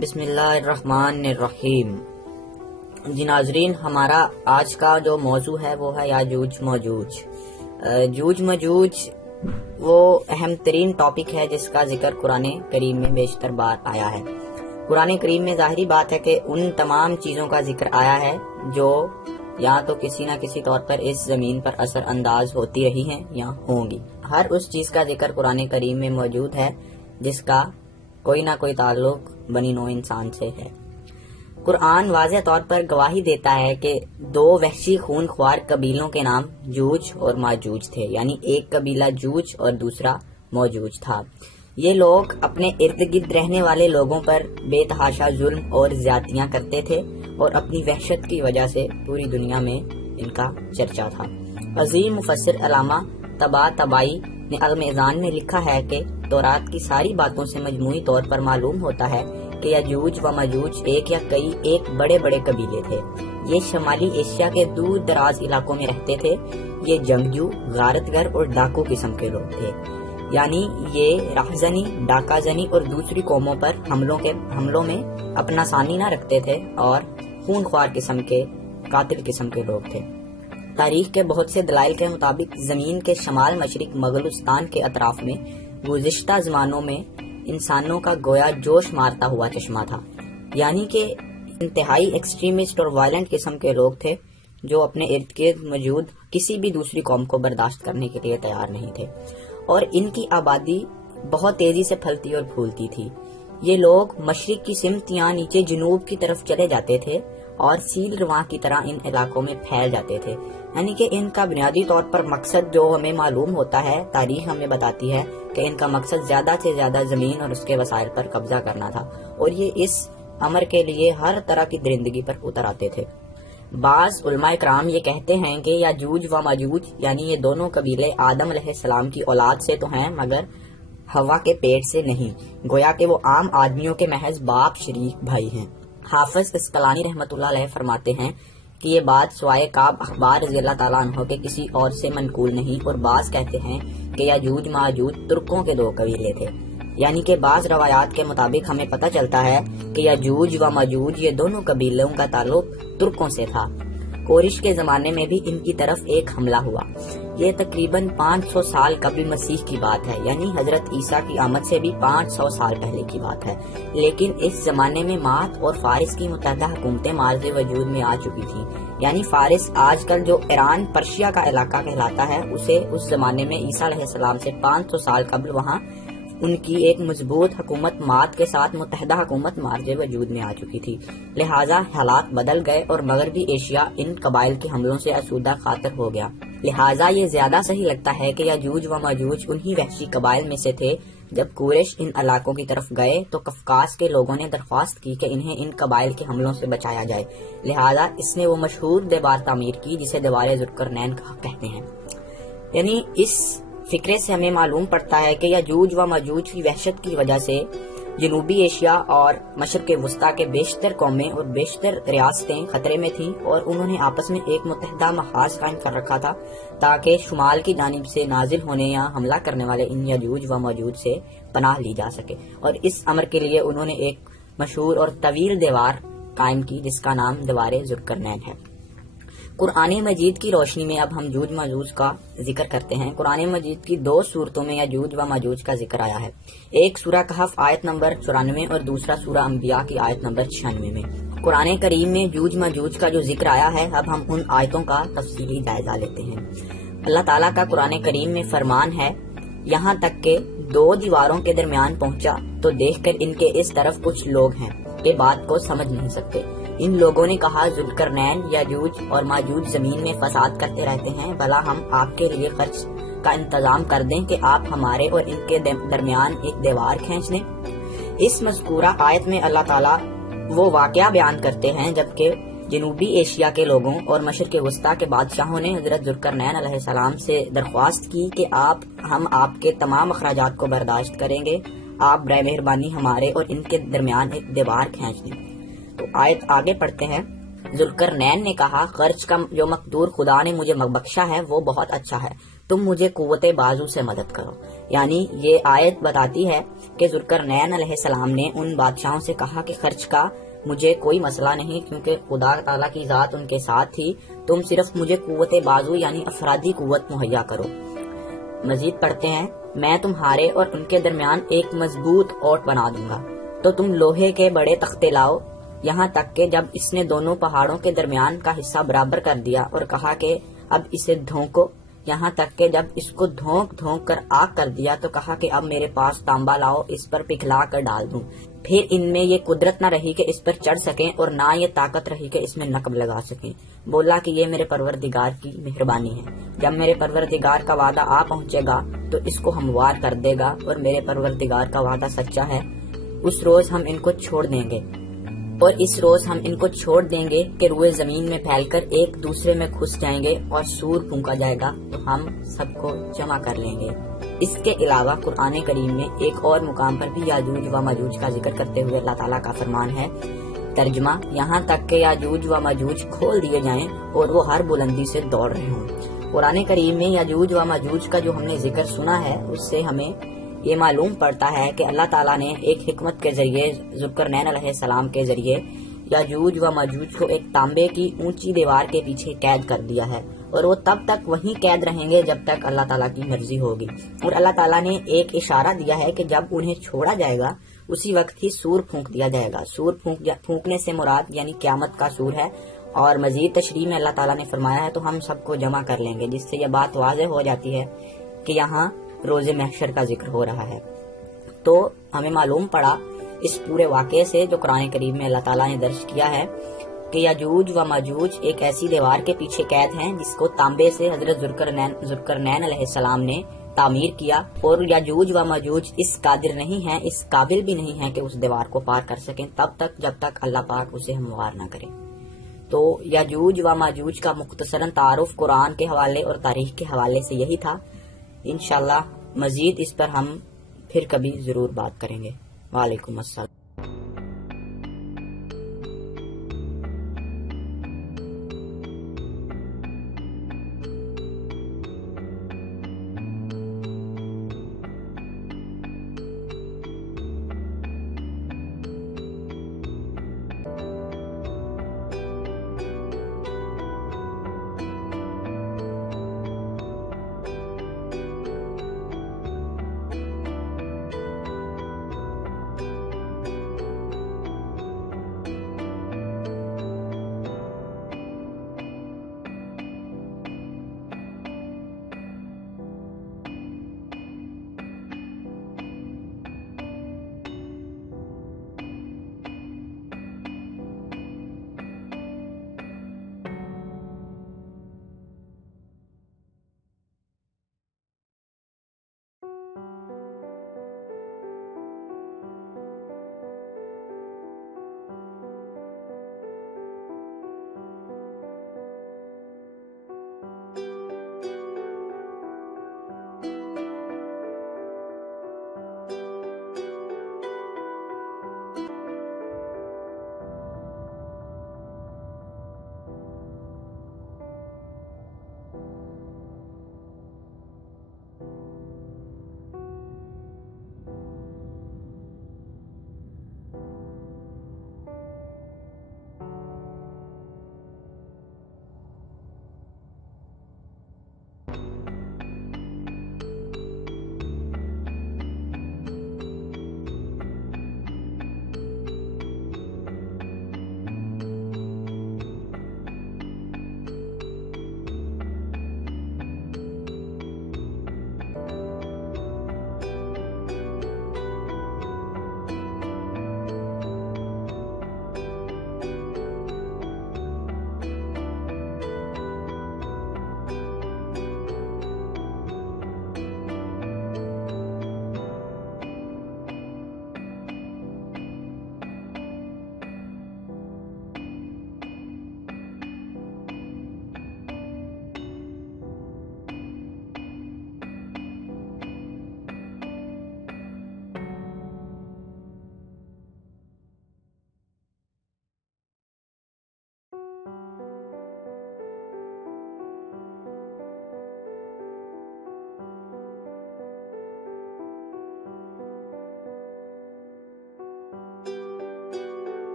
بسم اللہ الرحمن الرحیم۔ جی ناظرین، ہمارا آج کا جو موضوع ہے وہ ہے یاجوج ماجوج۔ جوج ماجوج وہ اہم ترین ٹاپک ہے جس کا ذکر قرآن کریم میں بیشتر بار آیا ہے۔ قرآن کریم میں ظاہری بات ہے کہ ان تمام چیزوں کا ذکر آیا ہے جو یا تو کسی نہ کسی طور پر اس زمین پر اثر انداز ہوتی رہی ہیں یا ہوں گی۔ ہر اس چیز کا ذکر قرآن کریم میں موجود ہے جس کا کوئی نہ کوئی تعلق بنی نوع انسان سے ہے۔ قرآن واضح طور پر گواہی دیتا ہے کہ دو وحشی خون خوار قبیلوں کے نام جوج اور ماجوج تھے، یعنی ایک قبیلہ جوج اور دوسرا موجوج تھا۔ یہ لوگ اپنے ارد گرد رہنے والے لوگوں پر بے تحاشا ظلم اور زیادتیاں کرتے تھے اور اپنی وحشت کی وجہ سے پوری دنیا میں ان کا چرچا تھا۔ عظیم مفسر علامہ طباطبائی نے عظم اذان میں لکھا ہے کہ تورات کی ساری باتوں سے مجموعی طور پر معلوم ہوتا ہے کہ یاجوج و ماجوج ایک یا کئی ایک بڑے بڑے قبیلے تھے۔ یہ شمالی ایشیا کے دور دراز علاقوں میں رہتے تھے۔ یہ جنگجو، غارت گر اور ڈاکو قسم کے لوگ تھے، یعنی یہ راہزنی، ڈاکہ زنی اور دوسری قوموں پر حملوں میں اپنا ثانی نہ رکھتے تھے اور خون خوار قسم کے قاتل قسم کے لوگ تھے۔ تاریخ کے بہت سے دلائل کے مطابق زمین کے شمال مشرق مغلوستان کے اطراف میں گزشتہ زمانوں میں انسانوں کا گویا جوش مارتا ہوا چشمہ تھا، یعنی کہ انتہائی ایکسٹریمسٹ اور وائلنٹ قسم کے لوگ تھے جو اپنے ارد گرد موجود کسی بھی دوسری قوم کو برداشت کرنے کے لیے تیار نہیں تھے، اور ان کی آبادی بہت تیزی سے پھلتی اور پھولتی تھی۔ یہ لوگ مشرق کی سمت یا نیچے جنوب کی طرف چلے جاتے تھے اور سیل رواں کی طرح ان علاقوں میں پھیل جاتے تھے، یعنی کہ ان کا بنیادی طور پر مقصد جو ہمیں معلوم ہوتا ہے، تاریخ ہمیں بتاتی ہے کہ ان کا مقصد زیادہ سے زیادہ زمین اور اس کے وسائل پر قبضہ کرنا تھا، اور یہ اس امر کے لیے ہر طرح کی درندگی پر اتر آتے تھے۔ بعض علماء کرام یہ کہتے ہیں کہ یاجوج و ماجوج یعنی یہ دونوں قبیلے آدم علیہ السلام کی اولاد سے تو ہیں مگر ہوا کے پیٹ سے نہیں، گویا کہ وہ عام آدمیوں کے محض باپ شریک بھائی ہیں۔ حافظ اسقلانی رحمۃ اللہ علیہ فرماتے ہیں کہ یہ بات سوائے کعب اخبار رضی اللہ تعالیٰ عنہ کے کسی اور سے منقول نہیں، اور بعض کہتے ہیں کہ یاجوج ماجوج ترکوں کے دو قبیلے تھے، یعنی کہ بعض روایات کے مطابق ہمیں پتہ چلتا ہے کہ یاجوج و ماجوج یہ دونوں قبیلوں کا تعلق ترکوں سے تھا۔ کورش کے زمانے میں بھی ان کی طرف ایک حملہ ہوا۔ یہ تقریباً 500 سال قبل مسیح کی بات ہے، یعنی حضرت عیسیٰ کی آمد سے بھی 500 سال پہلے کی بات ہے، لیکن اس زمانے میں مات اور فارس کی متحدہ حکومتیں مارز وجود میں آ چکی تھیں، یعنی فارس آج کل جو ایران پرشیا کا علاقہ کہلاتا ہے، اسے اس زمانے میں عیسیٰ علیہ السلام سے 500 سال قبل وہاں ان کی ایک مضبوط حکومت مات کے ساتھ متحدہ حکومت مارج وجود میں آ چکی تھی، لہٰذا حالات بدل گئے اور مغربی ایشیا ان قبائل کے حملوں سے آسودہ خاطر ہو گیا۔ لہٰذا یہ زیادہ صحیح لگتا ہے کہ یاجوج و ماجوج انہی وحشی قبائل میں سے تھے۔ جب قریش ان علاقوں کی طرف گئے تو قفقاز کے لوگوں نے درخواست کی کہ انہیں ان قبائل کے حملوں سے بچایا جائے، لہٰذا اس نے وہ مشہور دیوار تعمیر کی جسے دیوار ذوالقرنین کہتے ہیں۔ یعنی اس فکرے سے ہمیں معلوم پڑتا ہے کہ یاجوج و ماجوج کی وحشت کی وجہ سے جنوبی ایشیا اور مشرق وسطیٰ کے بیشتر قومیں اور بیشتر ریاستیں خطرے میں تھیں، اور انہوں نے آپس میں ایک متحدہ محاذ قائم کر رکھا تھا تاکہ شمال کی جانب سے نازل ہونے یا حملہ کرنے والے ان یاجوج و ماجوج سے پناہ لی جا سکے، اور اس امر کے لیے انہوں نے ایک مشہور اور طویل دیوار قائم کی جس کا نام دیوار ذوالقرنین ہے۔ قرآن مجید کی روشنی میں اب ہم جوج ماجوج کا ذکر کرتے ہیں۔ قرآن مجید کی دو صورتوں میں یاجوج و ماجوج کا ذکر آیا ہے، ایک سورہ کہف آیت نمبر 94 اور دوسرا سورہ انبیاء کی آیت نمبر 96 میں۔ قرآن کریم میں جوج ماجوج کا جو ذکر آیا ہے، اب ہم ان آیتوں کا تفصیلی جائزہ لیتے ہیں۔ اللہ تعالیٰ کا قرآن کریم میں فرمان ہے، یہاں تک کہ دو دیواروں کے درمیان پہنچا تو دیکھ کر ان کے اس طرف کچھ لوگ ہیں کہ بات کو سمجھ نہیں سکتے۔ ان لوگوں نے کہا، ذوالقرنین یاجوج اور ماجوج زمین میں فساد کرتے رہتے ہیں، بھلا ہم آپ کے لیے خرچ کا انتظام کر دیں کہ آپ ہمارے اور ان کے درمیان ایک دیوار کھینچ لیں۔ اس مذکورہ آیت میں اللہ تعالیٰ وہ واقعہ بیان کرتے ہیں جبکہ جنوبی ایشیا کے لوگوں اور مشرق وسطیٰ کے بادشاہوں نے حضرت ذوالقرنین علیہ السلام سے درخواست کی کہ ہم آپ کے تمام اخراجات کو برداشت کریں گے، آپ برائے مہربانی ہمارے اور ان کے درمیان ایک دیوار کھینچ دیں۔ تو آیت آگے پڑھتے ہیں۔ ذوالقرنین نے کہا، خرچ کا جو مقدور خدا نے مجھے بخشا ہے وہ بہت اچھا ہے، تم مجھے قوت بازو سے مدد کرو، یعنی یہ آیت بتاتی ہے کہ ذوالقرنین علیہ السلام نے ان بادشاہوں سے کہا کہ خرچ کا مجھے کوئی مسئلہ نہیں، کیونکہ خدا تعالیٰ کی ذات ان کے ساتھ تھی، تم صرف مجھے قوت بازو یعنی افرادی قوت مہیا کرو۔ مزید پڑھتے ہیں، میں تمہارے اور ان کے درمیان ایک مضبوط اوٹ بنا دوں گا، تو تم لوہے کے بڑے تختے لاؤ، یہاں تک کہ جب اس نے دونوں پہاڑوں کے درمیان کا حصہ برابر کر دیا اور کہا کہ اب اسے دھونکو، یہاں تک کہ جب اس کو دھونک کر آگ کر دیا تو کہا کہ اب میرے پاس تانبا لاؤ، اس پر پگھلا کر ڈال دوں۔ پھر ان میں یہ قدرت نہ رہی کہ اس پر چڑھ سکیں اور نہ یہ طاقت رہی کہ اس میں نقب لگا سکیں۔ بولا کہ یہ میرے پروردگار کی مہربانی ہے، جب میرے پروردگار کا وعدہ آ پہنچے گا تو اس کو ہموار کر دے گا، اور میرے پروردگار کا وعدہ سچا ہے، اس روز ہم ان کو چھوڑ دیں گے، اور اس روز ہم ان کو چھوڑ دیں گے کہ روئے زمین میں پھیل کر ایک دوسرے میں گھس جائیں گے، اور سور پھونکا جائے گا تو ہم سب کو جمع کر لیں گے۔ اس کے علاوہ قرآن کریم میں ایک اور مقام پر بھی یاجوج و ماجوج کا ذکر کرتے ہوئے اللہ تعالیٰ کا فرمان ہے، ترجمہ، یہاں تک کہ یاجوج و ماجوج کھول دیے جائیں اور وہ ہر بلندی سے دوڑ رہے ہوں۔ قرآن کریم میں یاجوج و ماجوج کا جو ہم نے ذکر سنا ہے، اس سے ہمیں یہ معلوم پڑتا ہے کہ اللہ تعالیٰ نے ایک حکمت کے ذریعے ذوالقرنین علیہ السلام کے ذریعے یاجوج و ماجوج کو ایک تانبے کی اونچی دیوار کے پیچھے قید کر دیا ہے، اور وہ تب تک وہیں قید رہیں گے جب تک اللہ تعالیٰ کی مرضی ہوگی۔ اور اللہ تعالیٰ نے ایک اشارہ دیا ہے کہ جب انہیں چھوڑا جائے گا اسی وقت ہی سور پھونک دیا جائے گا۔ سور پھونکنے سے مراد یعنی قیامت کا سور ہے، اور مزید تشریح میں اللہ تعالیٰ نے فرمایا ہے تو ہم سب کو جمع کر لیں گے، جس سے یہ بات واضح ہو جاتی ہے کہ یہاں روز محشر کا ذکر ہو رہا ہے۔ تو ہمیں معلوم پڑا اس پورے واقعے سے جو قرآن کریم میں اللہ تعالیٰ نے درج کیا ہے کہ یاجوج و ماجوج ایک ایسی دیوار کے پیچھے قید ہیں جس کو تانبے سے حضرت ذوالقرنین علیہ السلام نے تعمیر کیا، اور یاجوج و ماجوج اس قادر نہیں ہیں، اس قابل بھی نہیں ہیں کہ اس دیوار کو پار کر سکیں تب تک جب تک اللہ پاک اسے ہموار نہ کرے۔ تو یاجوج و ماجوج کا مختصراً تعارف قرآن کے حوالے اور تاریخ کے حوالے سے یہی تھا۔ انشاءاللہ مزید اس پر ہم پھر کبھی ضرور بات کریں گے۔ وعلیکم السلام۔